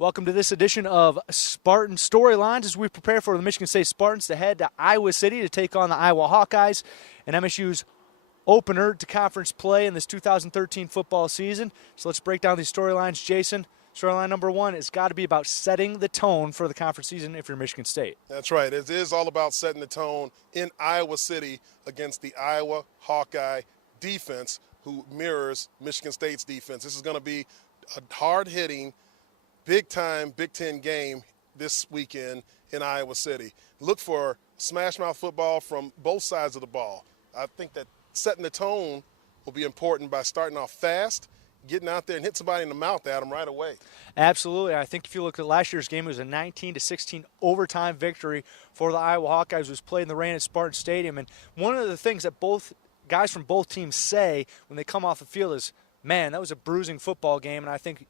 Welcome to this edition of Spartan Storylines as we prepare for the Michigan State Spartans to head to Iowa City to take on the Iowa Hawkeyes and MSU's opener to conference play in this 2013 football season. So let's break down these storylines. Jason, storyline number one has got to be about setting the tone for the conference season if you're Michigan State. That's right. It is all about setting the tone in Iowa City against the Iowa Hawkeye defense, who mirrors Michigan State's defense. This is going to be a hard-hitting, big-time Big Ten game this weekend in Iowa City. Look for smash-mouth football from both sides of the ball. I think that setting the tone will be important by starting off fast, getting out there and hit somebody in the mouth, Adam, right away. Absolutely. I think if you look at last year's game, it was a 19-16 overtime victory for the Iowa Hawkeyes. It was played in the rain at Spartan Stadium. And one of the things that both guys from both teams say when they come off the field is, man, that was a bruising football game, and I think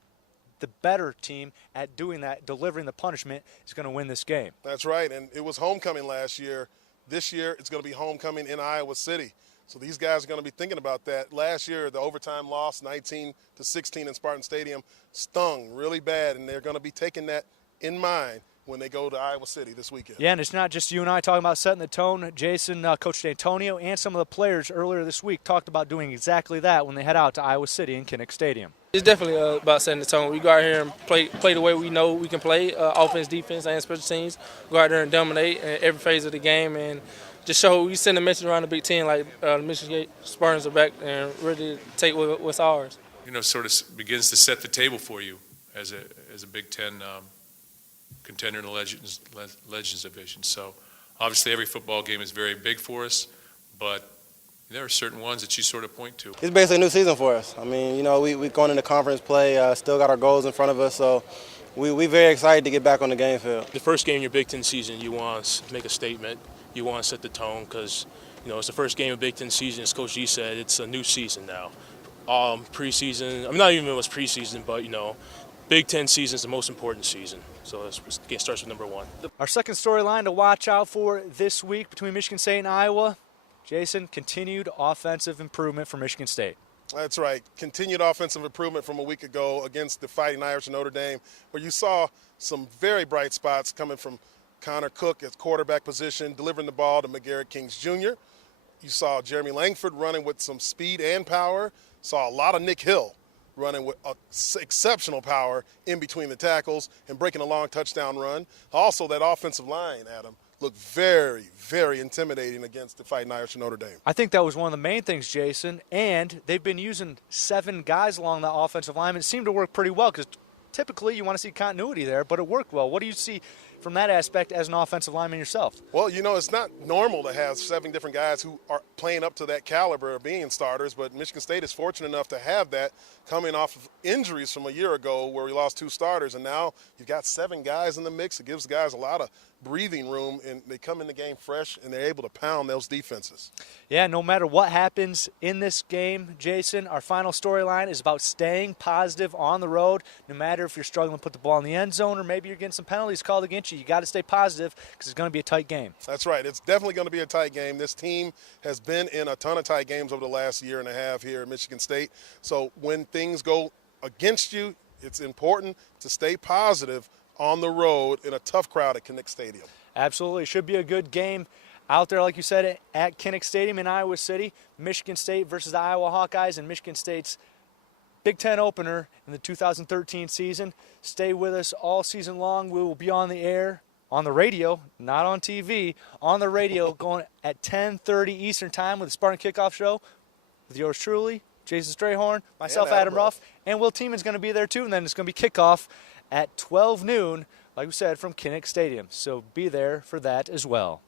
the better team at doing that, delivering the punishment, is going to win this game. That's right, and it was homecoming last year. This year, it's going to be homecoming in Iowa City. So these guys are going to be thinking about that. Last year, the overtime loss, 19-16 in Spartan Stadium, stung really bad, and they're going to be taking that in mind when they go to Iowa City this weekend. Yeah, and it's not just you and I talking about setting the tone. Jason, Coach D'Antonio, and some of the players earlier this week talked about doing exactly that when they head out to Iowa City in Kinnick Stadium. It's definitely about setting the tone. We go out here and play the way we know we can play, offense, defense, and special teams. Go out there and dominate in every phase of the game and just show we send a message around the Big Ten like the Michigan Spartans are back and ready to take what's ours. You know, sort of begins to set the table for you as a Big Ten contender in the Legends division. So obviously every football game is very big for us, but there are certain ones that you sort of point to. It's basically a new season for us. I mean, you know, we going into conference play, still got our goals in front of us, so we very excited to get back on the game field. The first game in your Big Ten season, you want to make a statement. You want to set the tone because, you know, it's the first game of Big Ten season. As Coach G said, it's a new season now. Preseason, I mean, not even if it was preseason, but, you know, Big Ten season is the most important season. So it starts with number one. Our second storyline to watch out for this week between Michigan State and Iowa, Jason, continued offensive improvement for Michigan State. That's right. Continued offensive improvement from a week ago against the Fighting Irish of Notre Dame, where you saw some very bright spots coming from Connor Cook at quarterback position, delivering the ball to McGarrett Kings Jr. You saw Jeremy Langford running with some speed and power. Saw a lot of Nick Hill running with exceptional power in between the tackles and breaking a long touchdown run. Also, that offensive line, Adam, looked very, very intimidating against the Fighting Irish of Notre Dame. I think that was one of the main things, Jason, and they've been using 7 guys along the offensive line. It seemed to work pretty well because typically you want to see continuity there, but it worked well. What do you see from that aspect as an offensive lineman yourself? Well, you know, it's not normal to have 7 different guys who are playing up to that caliber of being starters, but Michigan State is fortunate enough to have that coming off of injuries from a year ago where we lost 2 starters, and now you've got 7 guys in the mix. It gives guys a lot of breathing room, and they come in the game fresh, and they're able to pound those defenses. Yeah, no matter what happens in this game, Jason, our final storyline is about staying positive on the road. No matter if you're struggling to put the ball in the end zone or maybe you're getting some penalties called against you, you got to stay positive because it's going to be a tight game. That's right. It's definitely going to be a tight game. This team has been in a ton of tight games over the last year and a half here at Michigan State. So when things go against you, it's important to stay positive on the road in a tough crowd at Kinnick Stadium. Absolutely. Should be a good game out there, like you said, at Kinnick Stadium in Iowa City. Michigan State versus the Iowa Hawkeyes and Michigan State's Big Ten opener in the 2013 season. Stay with us all season long. We will be on the air, on the radio, not on TV, on the radio going at 10:30 Eastern Time with the Spartan Kickoff Show with yours truly, Jason Strayhorn, myself, Adam Ruff, and Will Tieman's going to be there too, and then it's going to be kickoff at 12 noon, like we said, from Kinnick Stadium. So be there for that as well.